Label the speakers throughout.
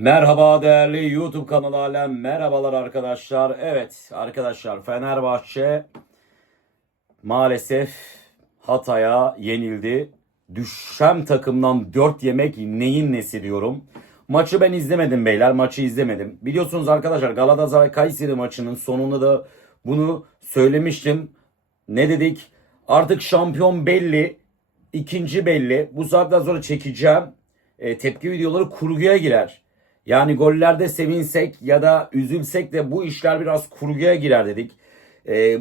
Speaker 1: Merhaba değerli YouTube kanalı alem. Merhabalar arkadaşlar. Evet arkadaşlar Fenerbahçe maalesef Hatay'a yenildi. Düşen takımdan 4 yemek neyin nesi diyorum. Maçı ben izlemedim beyler. Maçı izlemedim. Biliyorsunuz arkadaşlar Galatasaray Kayseri maçının sonunda da bunu söylemiştim. Ne dedik? Artık şampiyon belli. ikinci belli. Bu saatten sonra çekeceğim e, tepki videoları kurguya girer. Yani gollerde sevinsek ya da üzülsek de bu işler biraz kurguya girer dedik. E,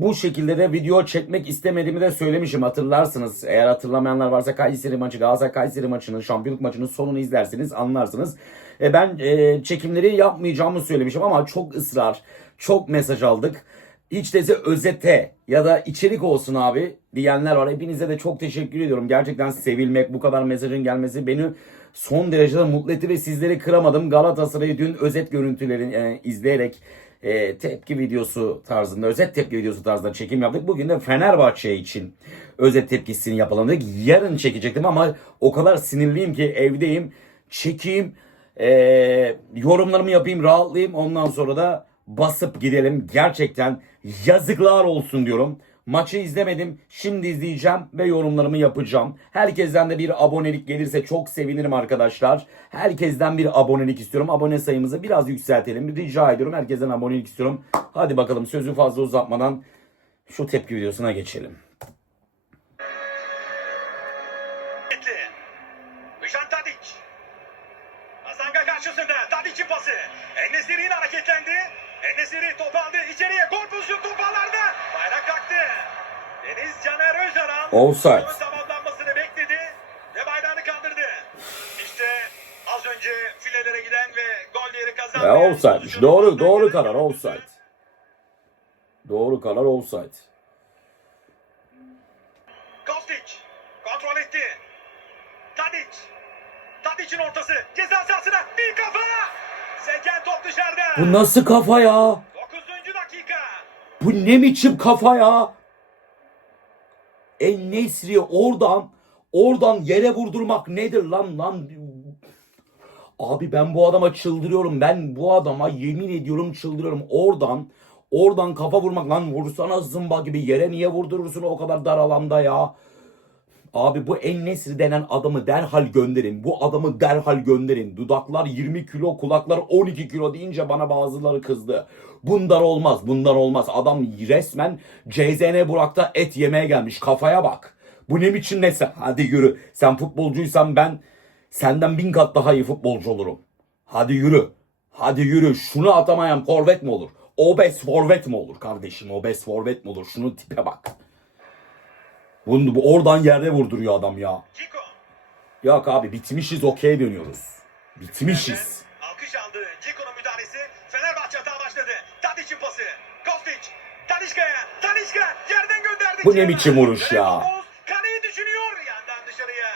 Speaker 1: bu şekilde de video çekmek istemediğimi de söylemişim hatırlarsınız. Eğer hatırlamayanlar varsa Kayseri maçı, Galatasaray Kayseri maçının, şampiyonluk maçının sonunu izlersiniz anlarsınız. E, ben e, çekimleri yapmayacağımı söylemişim ama çok ısrar, çok mesaj aldık. Hiç değilse özete ya da içerik olsun abi diyenler var. Hepinize de çok teşekkür ediyorum. Gerçekten sevilmek, bu kadar mesajın gelmesi beni son derecede mutlu etti ve sizleri kıramadım. Galatasaray'ı dün özet görüntülerini e, izleyerek e, tepki videosu tarzında, özet tepki videosu tarzında çekim yaptık. Bugün de Fenerbahçe için özet tepkisini yapalım dedik. Yarın çekecektim ama o kadar sinirliyim ki evdeyim. Çekeyim, e, yorumlarımı yapayım, rahatlayayım. Ondan sonra da basıp gidelim. Gerçekten yazıklar olsun diyorum. Maçı izlemedim. Şimdi izleyeceğim ve yorumlarımı yapacağım. Herkesten de bir abonelik gelirse çok sevinirim arkadaşlar. Herkesten bir abonelik istiyorum. Abone sayımızı biraz yükseltelim. Rica ediyorum. Herkesten abonelik istiyorum. Hadi bakalım sözü fazla uzatmadan şu tepki videosuna geçelim.
Speaker 2: Dušan Tadić. Hasanka karşısında Tadić'in pası. Enesiri yine hareketlendi. Enesiri top aldı. içeriye gol pozisyonu. Bayrak kalktı. Deniz Caner Özaran.
Speaker 1: Offside.
Speaker 2: Tamamlanmasını bekledi. Ve bayrağını kaldırdı. İşte az önce filelere giden ve gol yeri kazandı.
Speaker 1: Ve offside'miş. Doğru, doğru karar offside. Doğru karar offside.
Speaker 2: Kostic kontrol etti. Tadic. Tadic'in ortası. Ceza sahasına bir kafa. Seken top dışarıda.
Speaker 1: Bu nasıl kafa ya?
Speaker 2: 9. dakika.
Speaker 1: Bu ne biçim kafa ya? En Nesri oradan oradan yere vurdurmak nedir lan lan? Abi ben bu adama çıldırıyorum. Ben bu adama yemin ediyorum çıldırıyorum. Oradan oradan kafa vurmak lan vursana zımba gibi yere niye vurdurursun o kadar dar alanda ya? Abi bu En Nesri denen adamı derhal gönderin. Bu adamı derhal gönderin. Dudaklar 20 kilo, kulaklar 12 kilo deyince bana bazıları kızdı. Bundan olmaz, bundan olmaz. Adam resmen CZN Burak'ta et yemeye gelmiş. Kafaya bak. Bu ne biçim nesi? Hadi yürü. Sen futbolcuysan ben senden bin kat daha iyi futbolcu olurum. Hadi yürü. Hadi yürü. Şunu atamayan forvet mi olur? Obez forvet mi olur kardeşim? Obez forvet mi olur? Şunun tipe bak. Bunu bu oradan yerde vurduruyor adam ya. Yok abi bitmişiz okey dönüyoruz. Bitmişiz.
Speaker 2: Alkış aldı. Cico'nun müdahalesi. Fenerbahçe hata başladı. Tadic'in pası. Kostic. Talişka'ya. Talişka yerden gönderdi.
Speaker 1: Bu ne biçim vuruş ya?
Speaker 2: Kaleyi düşünüyor. Yandan dışarıya.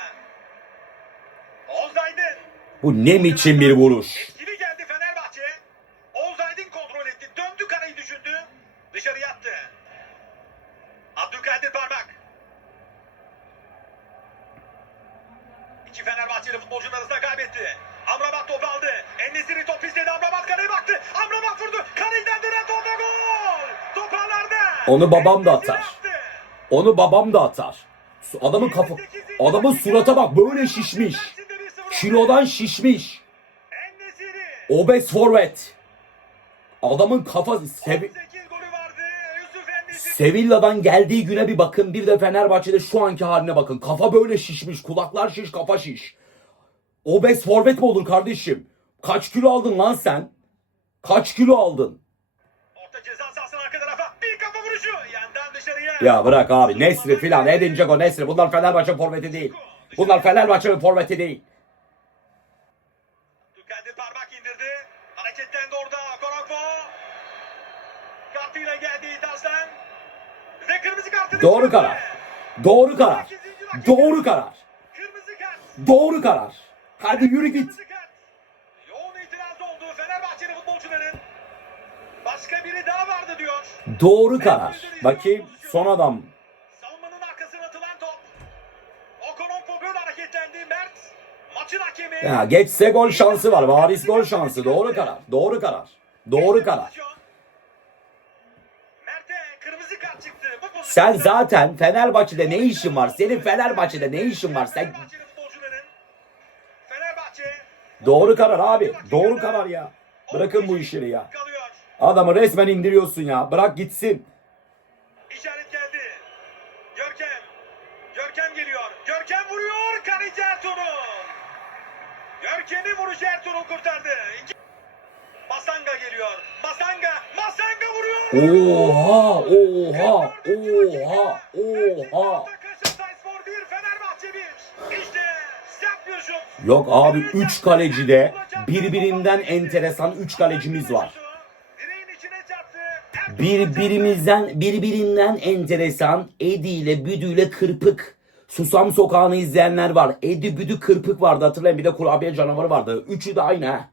Speaker 2: Oğuz Aydın.
Speaker 1: Bu ne biçim bir vuruş.
Speaker 2: Etkili geldi Fenerbahçe. Oğuz Aydın kontrol etti. Döndü kareyi düşündü. Dışarı yattı. Abdülkadir Parmak. İki Fenerbahçeli futbolcunun kaybetti. Amrabat topu aldı. Enesiri top istedi. Amrabat kaleye baktı. Amrabat vurdu. Kaleden dönen topla gol. Toparlarda.
Speaker 1: Onu babam da atar. Onu babam da atar. Adamın kafa adamın surata bak böyle şişmiş. Kilodan şişmiş. Obez forvet. Adamın kafası Sevi-
Speaker 2: 18 golü vardı. Yusuf En-Nesyri.
Speaker 1: Sevilla'dan geldiği güne bir bakın. Bir de Fenerbahçe'de şu anki haline bakın. Kafa böyle şişmiş. Kulaklar şiş, kafa şiş. Obez forvet mi olur kardeşim? Kaç kilo aldın lan sen? Kaç kilo aldın?
Speaker 2: Orta ceza sahasının arka tarafa bir kafa vuruşu. Yandan dışarıya.
Speaker 1: Ya bırak abi. Nesri filan. Edin Dzeko Nesri. Bunlar Fenerbahçe forveti değil. Bunlar Fenerbahçe'nin forveti değil.
Speaker 2: Abdülkadir parmak indirdi. Hareketlendi orada. Korakpo. Kartıyla geldi İtaç'tan. Ve kırmızı kartını
Speaker 1: Doğru karar. Doğru karar. Doğru karar. Doğru karar. Hadi yürü git.
Speaker 2: Yoğun itiraz oldu Fenerbahçeli futbolcuların. Başka biri daha vardı diyor.
Speaker 1: Doğru karar. Bakayım son adam.
Speaker 2: Savunmanın arkasına atılan top. Okonompo böyle hareketlendi. Mert maçın hakemi
Speaker 1: Ya geçse gol şansı var. Varis gol şansı. Doğru karar. Doğru karar. Doğru karar. Sen zaten Fenerbahçe'de ne işin var? Senin Fenerbahçe'de ne işin var? Sen doğru karar abi. Doğru karar ya. Bırakın bu işleri ya. Adamı resmen indiriyorsun ya. Bırak gitsin.
Speaker 2: İşaret geldi. Görkem. Görkem geliyor. Görkem vuruyor. Kaleci Ertuğrul. Görkem'i vuruşu Ertuğrul kurtardı. İki... Masanga geliyor. Masanga. Masanga vuruyor.
Speaker 1: Oha, oha, oha, oha.
Speaker 2: Kaşıntayspor
Speaker 1: Yok abi 3 kalecide birbirinden enteresan 3 kalecimiz var. Birbirimizden birbirinden enteresan Edi ile Büdü ile Kırpık. Susam Sokağı'nı izleyenler var. Edi Büdü Kırpık vardı hatırlayın bir de kurabiye canavarı vardı. Üçü de aynı ha.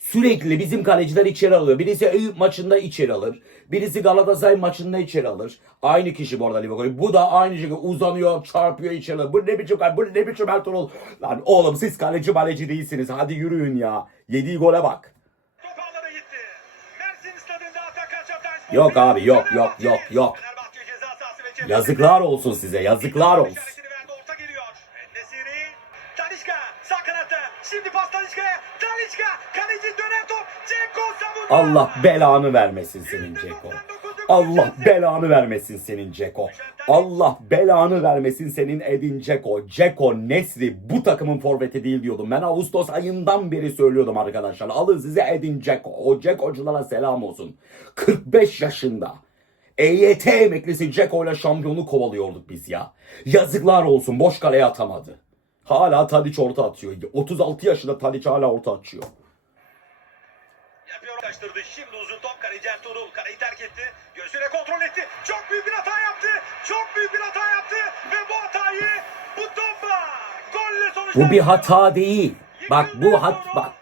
Speaker 1: Sürekli bizim kaleciler içeri alıyor. Birisi Eyüp maçında içeri alır. Birisi Galatasaray maçında içeri alır. Aynı kişi bu arada Livakovic. Bu da aynı şekilde uzanıyor, çarpıyor içeri alır. Bu ne biçim bu ne biçim Ertuğrul. Lan oğlum siz kaleci maleci değilsiniz. Hadi yürüyün ya. Yediği gole bak. Yok abi, yok, yok, yok, yok. Yazıklar olsun size. Yazıklar olsun. Allah belanı vermesin senin Ceko. Allah belanı vermesin senin Ceko. Allah belanı vermesin senin Edin Ceko. Ceko Nesri bu takımın forveti değil diyordum. Ben Ağustos ayından beri söylüyordum arkadaşlar. Alın size Edin Ceko. O Ceko'culara selam olsun. 45 yaşında. EYT emeklisi Ceko ile şampiyonu kovalıyorduk biz ya. Yazıklar olsun boş kaleye atamadı. Hala Tadiç orta atıyor. 36 yaşında Tadiç hala orta atıyor.
Speaker 2: Kaçtırdı. Şimdi uzun top kaleci Ertuğrul. Kaleyi terk etti. Gözüyle kontrol etti. Çok büyük bir hata yaptı. Çok büyük bir hata yaptı. Ve bu hatayı bu topa golle sonuçlandırdı.
Speaker 1: Bu bir hata değil. Bak bu hat bak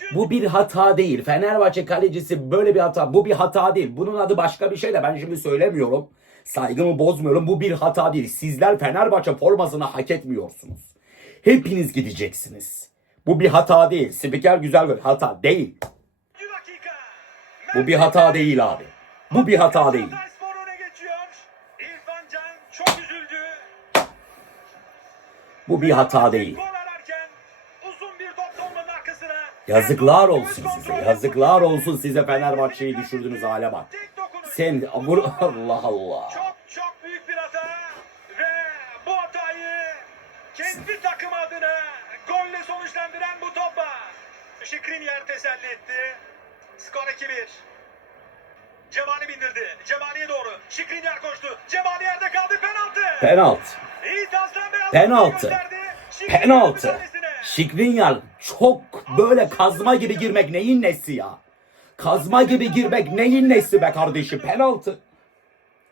Speaker 2: 53.
Speaker 1: bu bir hata değil. Fenerbahçe kalecisi böyle bir hata. Bu bir hata değil. Bunun adı başka bir şey de ben şimdi söylemiyorum. Saygımı bozmuyorum. Bu bir hata değil. Sizler Fenerbahçe formasını hak etmiyorsunuz. Hepiniz gideceksiniz. Bu bir hata değil. Spiker güzel gol. Hata değil. Bu bir hata değil abi. Bu bir hata değil. Bu bir hata değil. Yazıklar olsun size. Yazıklar olsun size Fenerbahçe'yi düşürdüğünüz hale bak. Sen Allah Allah.
Speaker 2: Çok çok büyük bir hata ve bu hatayı kendi takım adına golle sonuçlandıran bu topa Şikrinyer teselli etti. Skor 2-1. Cevani bindirdi. Cevani'ye doğru. Şikrinyer koştu. Cevani yerde kaldı. Penaltı.
Speaker 1: Penaltı. Penaltı. Penaltı. Şikrinyar çok böyle kazma gibi girmek neyin nesi ya? Kazma gibi girmek neyin nesi be kardeşim? Penaltı.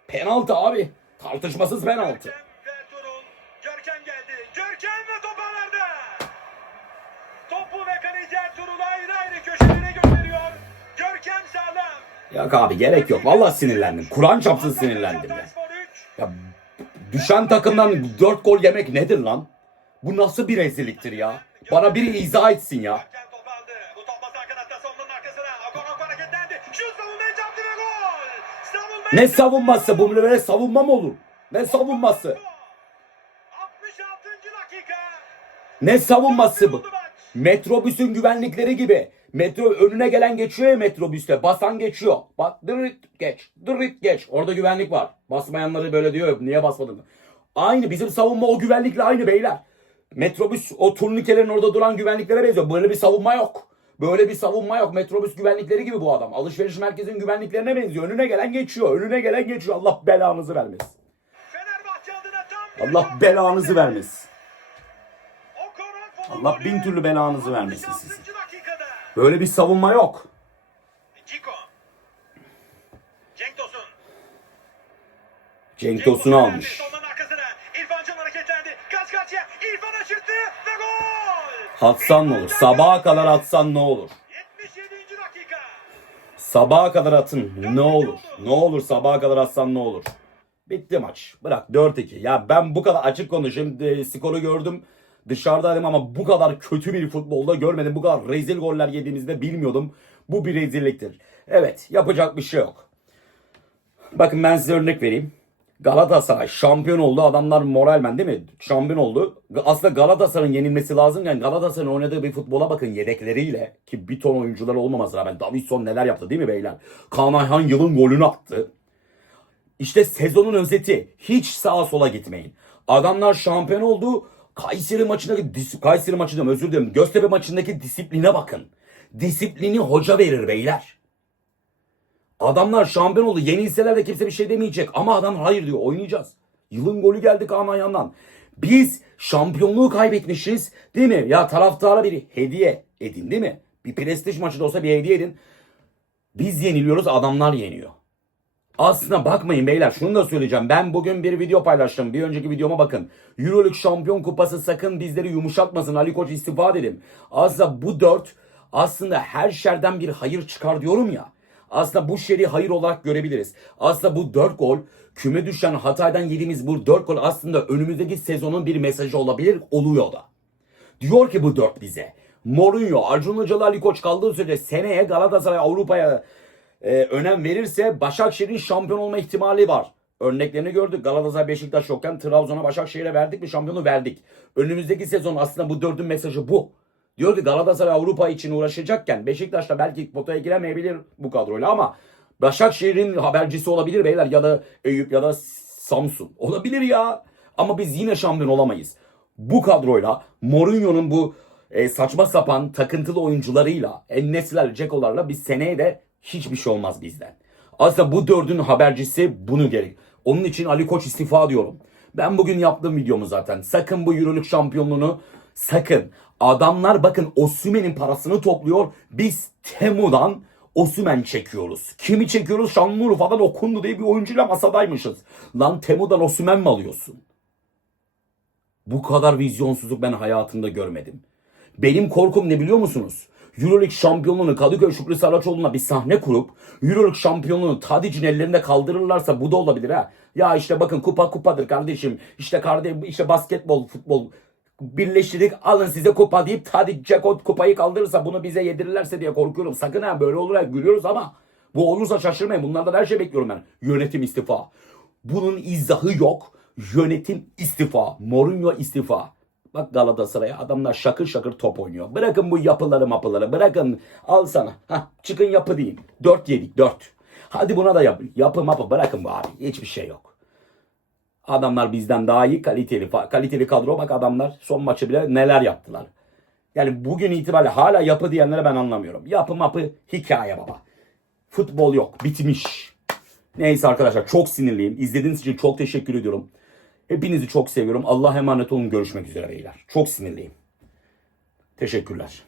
Speaker 1: Penaltı abi. Tartışmasız penaltı. Yok abi gerek yok. Vallahi sinirlendim. Kur'an çapsın sinirlendim ya. Ya düşen takımdan 4 gol yemek nedir lan? Bu nasıl bir rezilliktir ya? Bana biri izah etsin ya. Ne savunması bu böyle savunma mı olur? Ne savunması?
Speaker 2: 66. dakika.
Speaker 1: Ne savunması bu? Metrobüsün güvenlikleri gibi. Metro önüne gelen geçiyor ya metrobüste. Basan geçiyor. Bak dırıt geç. Dırıt geç. Orada güvenlik var. Basmayanları böyle diyor. Niye basmadın? Aynı bizim savunma o güvenlikle aynı beyler. Metrobüs o turnikelerin orada duran güvenliklere benziyor. Böyle bir savunma yok. Böyle bir savunma yok. Metrobüs güvenlikleri gibi bu adam. Alışveriş merkezinin güvenliklerine benziyor. Önüne gelen geçiyor. Önüne gelen geçiyor. Allah belanızı vermesin. Allah belanızı vermesin. Allah bin türlü belanızı vermesin
Speaker 2: 66.
Speaker 1: Böyle bir savunma yok.
Speaker 2: Ciko. Cenk Tosun.
Speaker 1: Cenk Tosun'u
Speaker 2: Tosun
Speaker 1: almış. Atsan ne olur? Sabaha kadar atsan ne olur?
Speaker 2: 77. dakika.
Speaker 1: Sabaha kadar atın ne olur? Ne olur sabaha kadar atsan ne olur? Bitti maç. Bırak 4-2. Ya ben bu kadar açık konuşayım. E, skoru gördüm. Dışarıdaydım ama bu kadar kötü bir futbolda görmedim. Bu kadar rezil goller yediğimizde bilmiyordum. Bu bir rezilliktir. Evet yapacak bir şey yok. Bakın ben size örnek vereyim. Galatasaray şampiyon oldu. Adamlar moralmen değil mi? Şampiyon oldu. Aslında Galatasaray'ın yenilmesi lazım. Yani Galatasaray'ın oynadığı bir futbola bakın yedekleriyle. Ki bir ton oyuncular olmamasına rağmen. Davinson neler yaptı değil mi beyler? Kaan Ayhan yılın golünü attı. İşte sezonun özeti. Hiç sağa sola gitmeyin. Adamlar şampiyon oldu. Kayseri maçındaki Kayseri maçı özür dilerim. Göztepe maçındaki disipline bakın. Disiplini hoca verir beyler. Adamlar şampiyon oldu. Yenilseler de kimse bir şey demeyecek. Ama adam hayır diyor. Oynayacağız. Yılın golü geldi Kaan Ayhan'dan. Biz şampiyonluğu kaybetmişiz. Değil mi? Ya taraftara bir hediye edin değil mi? Bir prestij maçı da olsa bir hediye edin. Biz yeniliyoruz adamlar yeniyor. Aslında bakmayın beyler şunu da söyleyeceğim. Ben bugün bir video paylaştım. Bir önceki videoma bakın. Euroleague Şampiyon Kupası sakın bizleri yumuşatmasın. Ali Koç istifa dedim. Aslında bu dört aslında her şerden bir hayır çıkar diyorum ya. Aslında bu şeri hayır olarak görebiliriz. Aslında bu dört gol küme düşen Hatay'dan yediğimiz bu dört gol aslında önümüzdeki sezonun bir mesajı olabilir. Oluyor da. Diyor ki bu dört bize. Mourinho, Acun Ilıcalı Ali Koç kaldığı sürece seneye Galatasaray Avrupa'ya e, önem verirse Başakşehir'in şampiyon olma ihtimali var. Örneklerini gördük. Galatasaray Beşiktaş yokken Trabzon'a Başakşehir'e verdik mi şampiyonu verdik. Önümüzdeki sezon aslında bu dördün mesajı bu. Diyor ki Galatasaray Avrupa için uğraşacakken Beşiktaş da belki potaya giremeyebilir bu kadroyla ama Başakşehir'in habercisi olabilir beyler ya da Eyüp ya da Samsun. Olabilir ya. Ama biz yine şampiyon olamayız. Bu kadroyla Mourinho'nun bu e, saçma sapan takıntılı oyuncularıyla Ennesler, Ceko'larla biz seneye de hiçbir şey olmaz bizden. Aslında bu dördün habercisi bunu gerek. Onun için Ali Koç istifa diyorum. Ben bugün yaptığım videomu zaten. Sakın bu Euroleague şampiyonluğunu sakın. Adamlar bakın Osimhen'in parasını topluyor. Biz Temu'dan Osimhen çekiyoruz. Kimi çekiyoruz? Şanlıurfa'dan Okundu diye bir oyuncuyla masadaymışız. Lan Temu'dan Osimhen mi alıyorsun? Bu kadar vizyonsuzluk ben hayatımda görmedim. Benim korkum ne biliyor musunuz? Euroleague şampiyonluğunu Kadıköy Şükrü Saraçoğlu'na bir sahne kurup Euroleague şampiyonluğunu Tadic'in ellerinde kaldırırlarsa bu da olabilir ha. Ya işte bakın kupa kupadır kardeşim. İşte kardeşim işte basketbol futbol birleştirdik alın size kupa deyip Tadic Ceko kupayı kaldırırsa bunu bize yedirirlerse diye korkuyorum. Sakın ha böyle olur ha gülüyoruz ama bu olursa şaşırmayın. Bunlardan her şey bekliyorum ben. Yönetim istifa. Bunun izahı yok. Yönetim istifa. Mourinho istifa. Bak Galatasaray'a adamlar şakır şakır top oynuyor. Bırakın bu yapıları mapıları. Bırakın al sana. Hah, çıkın yapı deyin. 4 yedik 4. Hadi buna da yap. Yapı mapı bırakın bu abi. Hiçbir şey yok. Adamlar bizden daha iyi kaliteli kaliteli kadro bak adamlar son maçı bile neler yaptılar. Yani bugün itibariyle hala yapı diyenlere ben anlamıyorum. Yapı mapı hikaye baba. Futbol yok. Bitmiş. Neyse arkadaşlar çok sinirliyim. İzlediğiniz için çok teşekkür ediyorum. Hepinizi çok seviyorum. Allah'a emanet olun. Görüşmek üzere beyler. Çok sinirliyim. Teşekkürler.